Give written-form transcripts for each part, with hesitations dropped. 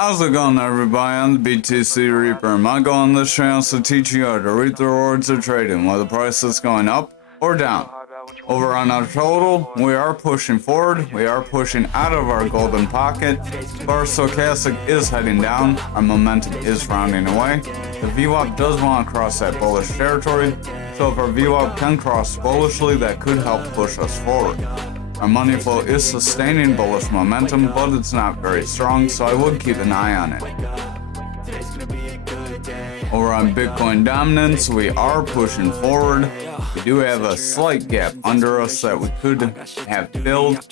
How's it going, everybody? I'm the BTC Reaper, and my goal on this channel is to teach you how to reap the rewards of trading, whether the price is going up or down. Over on our total, we are pushing forward, we are pushing out of our golden pocket, but our stochastic is heading down, our momentum is rounding away. The VWAP does want to cross that bullish territory, so if our VWAP can cross bullishly, that could help push us forward. Our money flow is sustaining bullish momentum, but it's not very strong, so I would keep an eye on it. Over on Bitcoin dominance, we are pushing forward. We do have a slight gap under us that we could have filled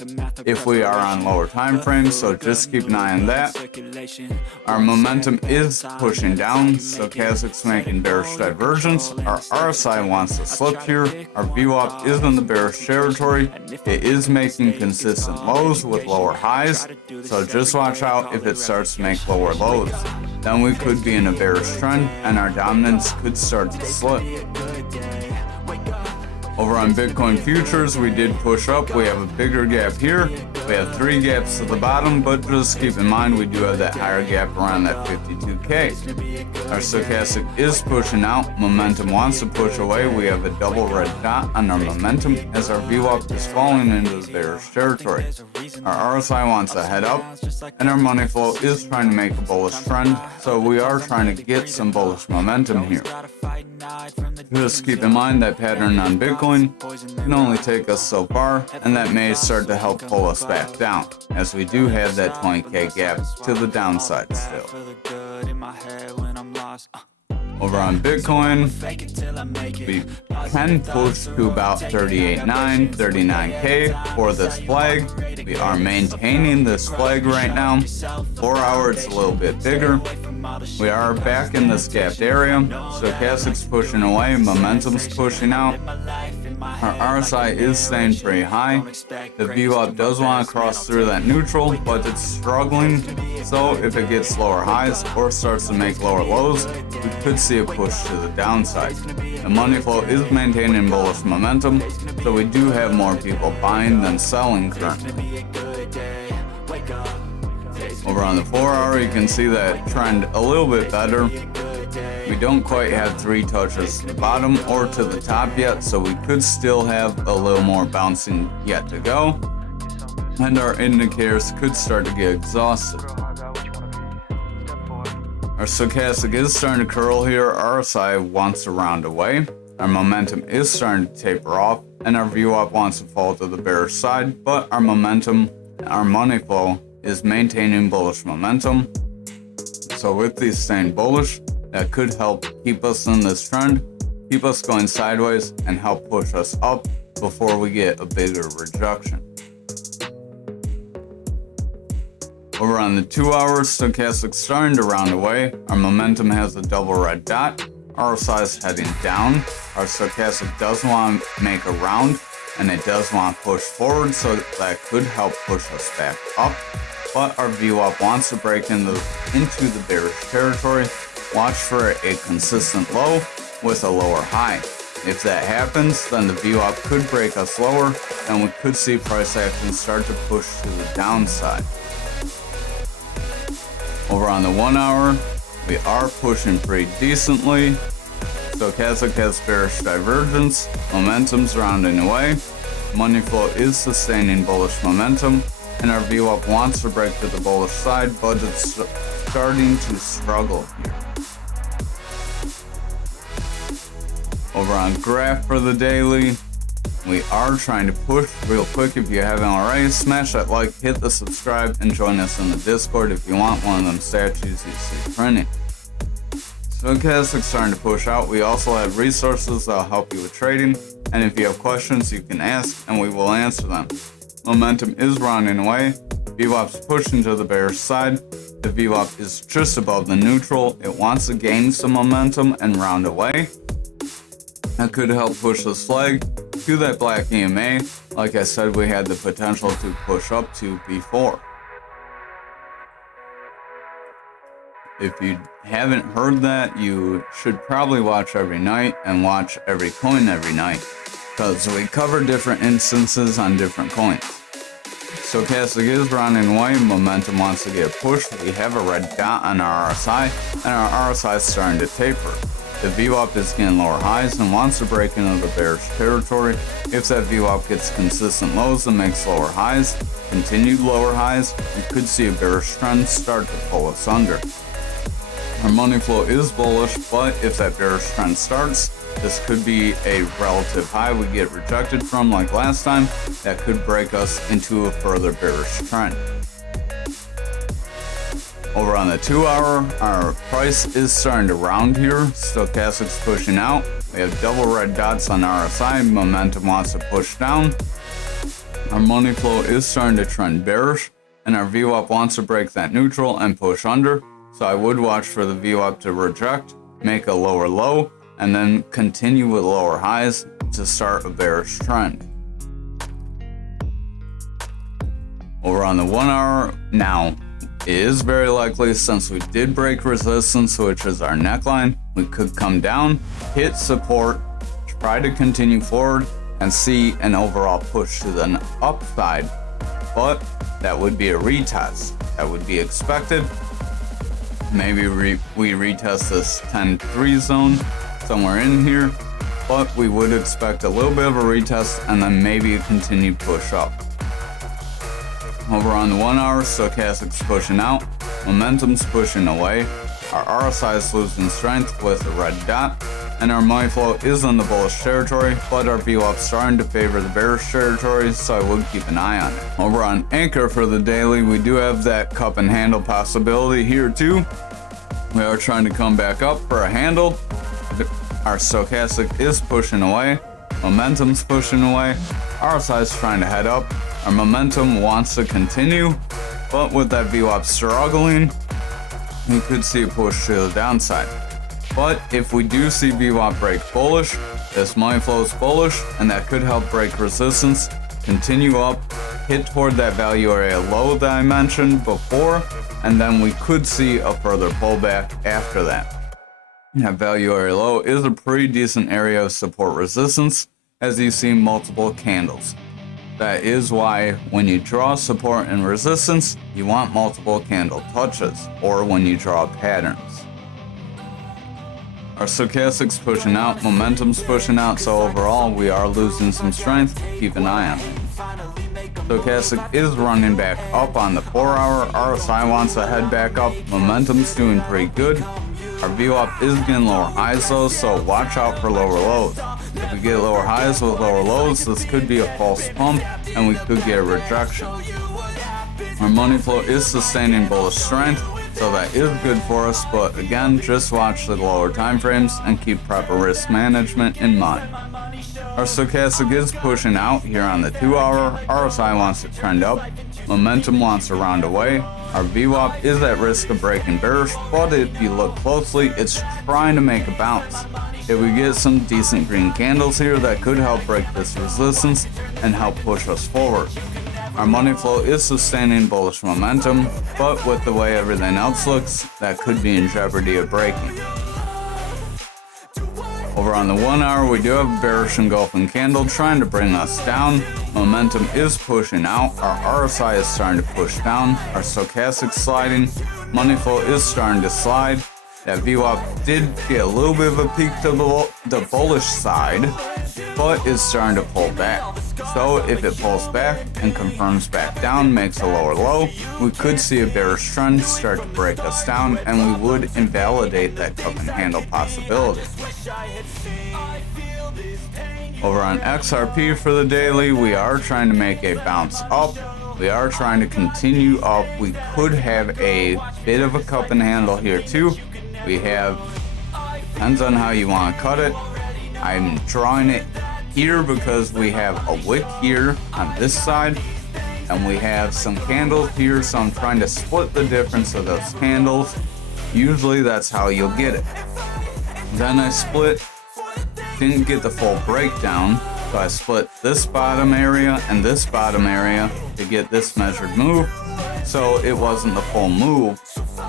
if we are on lower time frames, so just keep an eye on that. Our momentum is pushing down, stochastic's making bearish divergence. Our RSI wants to slip here. Our VWAP is in the bearish territory. It is making consistent lows with lower highs, so just watch out if it starts to make lower lows. Then we could be in a bearish trend and our dominance could start to slip. Over on Bitcoin futures, we did push up. We have a bigger gap here. We have 3 gaps to the bottom, but just keep in mind we do have that higher gap around that 52K. Our stochastic is pushing out. Momentum wants to push away. We have a double red dot on our momentum as our VWAP is falling into the bearish territory. Our RSI wants to head up, and our money flow is trying to make a bullish trend, so we are trying to get some bullish momentum here. Just keep in mind that pattern on Bitcoin can only take us so far, and that may start to help pull us back down, as we do have that 20K gap to the downside still. Over on Bitcoin, we can push to about 38.9, 39K for this flag. We are maintaining this flag right now. 4 hours a little bit bigger. We are back in this gapped area. Stochastic's pushing away, momentum's pushing out. Our RSI is staying pretty high. The VWAP does want to cross through that neutral, but it's struggling. So if it gets lower highs or starts to make lower lows, we could see a push to the downside. The money flow is maintaining bullish momentum, so we do have more people buying than selling currently. Over on the 4 hour, you can see that trend a little bit better. We don't quite have 3 touches to the bottom or to the top yet, so we could still have a little more bouncing yet to go. And our indicators could start to get exhausted. Our stochastic is starting to curl here. RSI wants to round away. Our momentum is starting to taper off, and our VWAP wants to fall to the bearish side, but our momentum, our money flow, is maintaining bullish momentum. So with these staying bullish, that could help keep us in this trend, keep us going sideways, and help push us up before we get a bigger rejection. Over on the 2 hours, stochastic's starting to round away. Our momentum has a double red dot. RSI is heading down. Our stochastic does want to make a round, and it does want to push forward, so that could help push us back up. But our VWAP wants to break into the bearish territory. Watch for a consistent low with a lower high. If that happens, then the VWAP could break us lower, and we could see price action start to push to the downside. Over on the 1 hour, we are pushing pretty decently. Stochastic has bearish divergence, momentum's rounding away, money flow is sustaining bullish momentum, and our VWAP wants to break to the bullish side, but it's starting to struggle here. Over on graph for the daily, we are trying to push real quick. If you haven't already, smash that like, hit the subscribe, and join us in the Discord if you want one of them statues you see printing. Stochastic's starting to push out. We also have resources that'll help you with trading, and if you have questions, you can ask and we will answer them. Momentum is rounding away. VWAP's pushing to the bearish side. The VWAP is just above the neutral. It wants to gain some momentum and round away. That could help push this flag to that black EMA. Like I said, we had the potential to push up to before. If you haven't heard that, you should probably watch every night and watch every coin every night, because we cover different instances on different coins. Stochastic is running away, momentum wants to get pushed. We have a red dot on our RSI, and our RSI is starting to taper. The VWAP is getting lower highs and wants to break into the bearish territory. If that VWAP gets consistent lows and makes lower highs, continued lower highs, we could see a bearish trend start to pull us under. Our money flow is bullish, but if that bearish trend starts, this could be a relative high we get rejected from like last time. That could break us into a further bearish trend. Over on the 2 hour, our price is starting to round here. Stochastic's pushing out. We have double red dots on RSI. Momentum wants to push down. Our money flow is starting to trend bearish, and our VWAP wants to break that neutral and push under. So I would watch for the VWAP to reject, make a lower low, and then continue with lower highs to start a bearish trend. Over on the 1 hour, now it is very likely, since we did break resistance, which is our neckline, we could come down, hit support, try to continue forward, and see an overall push to the upside. But that would be a retest. That would be expected. Maybe we retest this 10-3 zone somewhere in here, but we would expect a little bit of a retest and then maybe a continued push up. Over on the 1 hour, Stochastic's pushing out, momentum's pushing away, our RSI is losing strength with a red dot, and our money flow is in the bullish territory, but our VWAP's starting to favor the bearish territory, so I would keep an eye on it. Over on Anchor for the daily, we do have that cup and handle possibility here too. We are trying to come back up for a handle. Our Stochastic is pushing away, momentum's pushing away, RSI is trying to head up. Our momentum wants to continue, but with that VWAP struggling, we could see a push to the downside. But if we do see VWAP break bullish, this money flow is bullish, and that could help break resistance, continue up, hit toward that value area low that I mentioned before, and then we could see a further pullback after that. That value area low is a pretty decent area of support resistance, as you see multiple candles. That is why when you draw support and resistance, you want multiple candle touches, or when you draw patterns. Our Stochastic's pushing out, momentum's pushing out, so overall we are losing some strength. Keep an eye on it. Stochastic is running back up on the 4 hour, RSI wants to head back up, momentum's doing pretty good. Our VWAP is getting lower highs though, so watch out for lower lows. If we get lower highs with lower lows, this could be a false pump and we could get a rejection. Our money flow is sustaining bullish strength, so that is good for us, but again, just watch the lower time frames and keep proper risk management in mind. Our Stochastic is pushing out here on the 2 hour, RSI wants to trend up, momentum wants to round away. Our VWAP is at risk of breaking bearish, but if you look closely, it's trying to make a bounce. If we get some decent green candles here, that could help break this resistance and help push us forward. Our money flow is sustaining bullish momentum, but with the way everything else looks, that could be in jeopardy of breaking. Over on the 1 hour, we do have a bearish engulfing candle trying to bring us down. Momentum is pushing out. Our RSI is starting to push down. Our Stochastic sliding. Money flow is starting to slide. That VWAP did get a little bit of a peak to the bullish side, but is starting to pull back. So if it pulls back and confirms back down, makes a lower low, we could see a bearish trend start to break us down, and we would invalidate that cup and handle possibility. Over on XRP for the daily, we are trying to make a bounce up. We are trying to continue up. We could have a bit of a cup and handle here too. We have, depends on how you want to cut it. I'm drawing it here because we have a wick here on this side, and we have some candles here, so I'm trying to split the difference of those candles. Usually that's how you'll get it. Then I split, didn't get the full breakdown, so I split this bottom area and this bottom area to get this measured move, so it wasn't the full move.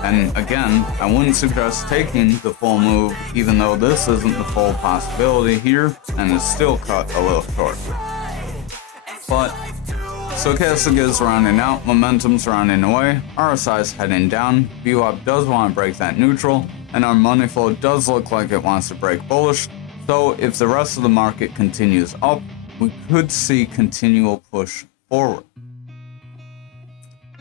And again, I wouldn't suggest taking the full move, even though this isn't the full possibility here, and it's still cut a little short. But Stochastic is rounding out, momentum's rounding away, RSI is heading down, VWAP does want to break that neutral, and our money flow does look like it wants to break bullish. So if the rest of the market continues up, we could see continual push forward.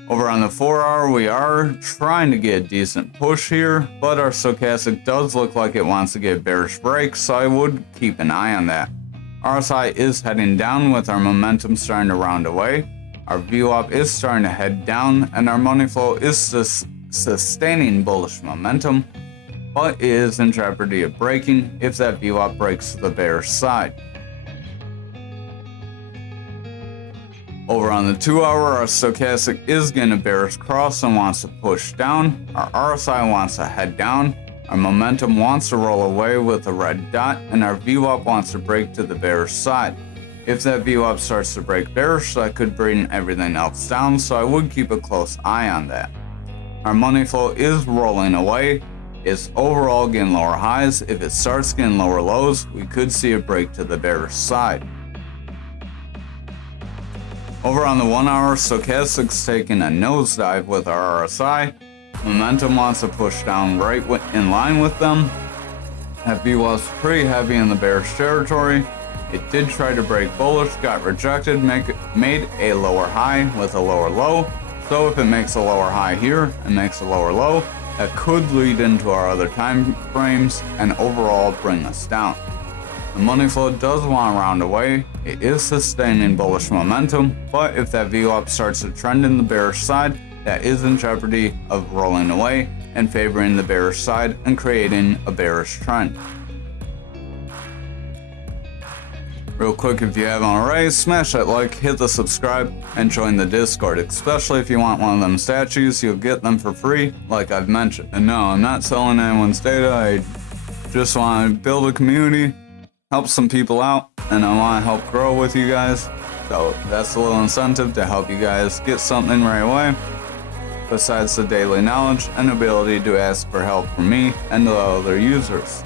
Over on the 4-hour, we are trying to get a decent push here, but our stochastic does look like it wants to get a bearish break, so I would keep an eye on that. RSI is heading down with our momentum starting to round away. Our VWAP is starting to head down, and our money flow is sustaining bullish momentum, but it is in jeopardy of breaking if that VWAP breaks to the bearish side. Over on the 2-hour, our stochastic is getting a bearish cross and wants to push down. Our RSI wants to head down. Our momentum wants to roll away with a red dot, and our VWAP wants to break to the bearish side. If that VWAP starts to break bearish, that could bring everything else down, so I would keep a close eye on that. Our money flow is rolling away. It's overall getting lower highs. If it starts getting lower lows, we could see a break to the bearish side. Over on the 1-hour, stochastic's taking a nosedive with our RSI. Momentum wants to push down right in line with them. That VWAP's pretty heavy in the bearish territory. It did try to break bullish, got rejected, made a lower high with a lower low. So if it makes a lower high here and makes a lower low, that could lead into our other time frames and overall bring us down. The money flow does want to round away. It is sustaining bullish momentum, but if that VWAP starts to trend in the bearish side, that is in jeopardy of rolling away and favoring the bearish side and creating a bearish trend. Real quick, if you haven't already, smash that like, hit the subscribe, and join the Discord, especially if you want one of them statues. You'll get them for free, like I've mentioned. And no, I'm not selling anyone's data. I just want to build a community, help some people out, and I want to help grow with you guys. So that's a little incentive to help you guys get something right away, besides the daily knowledge and ability to ask for help from me and the other users.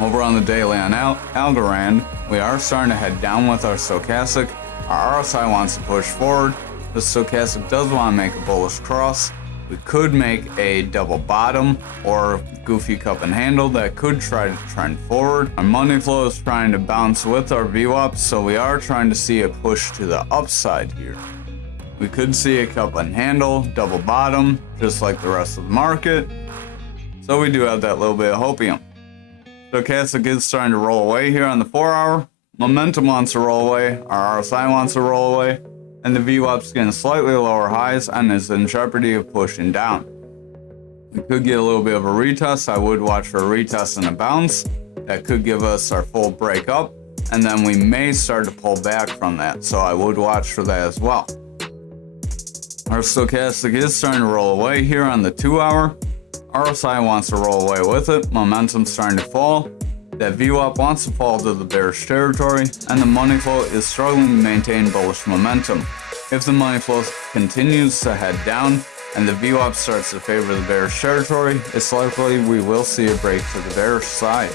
Over on the daily on Algorand, we are starting to head down with our stochastic. Our RSI wants to push forward. The stochastic does want to make a bullish cross. We could make a double bottom or goofy cup and handle that could try to trend forward. Our money flow is trying to bounce with our VWAP, so we are trying to see a push to the upside here. We could see a cup and handle, double bottom, just like the rest of the market. So we do have that little bit of hopium. Stochastic is starting to roll away here on the 4-hour. Momentum wants to roll away, our RSI wants to roll away, and the VWAP's getting slightly lower highs and is in jeopardy of pushing down. We could get a little bit of a retest. I would watch for a retest and a bounce. That could give us our full break up, and then we may start to pull back from that, so I would watch for that as well. Our stochastic is starting to roll away here on the 2-hour. RSI wants to roll away with it, momentum's starting to fall. That VWAP wants to fall to the bearish territory, and the money flow is struggling to maintain bullish momentum. If the money flow continues to head down and the VWAP starts to favor the bearish territory, it's likely we will see a break to the bearish side.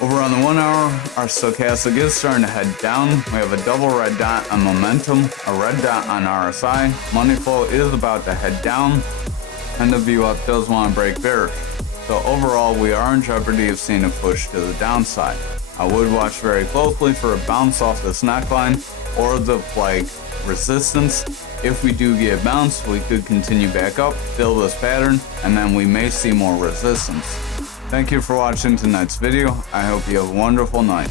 Over on the 1-hour, our stochastic is starting to head down. We have a double red dot on momentum, a red dot on RSI. Money flow is about to head down, and the VWAP does want to break bearish. So overall, we are in jeopardy of seeing a push to the downside. I would watch very closely for a bounce off this neckline or the flag resistance. If we do get a bounce, we could continue back up, fill this pattern, and then we may see more resistance. Thank you for watching tonight's video. I hope you have a wonderful night.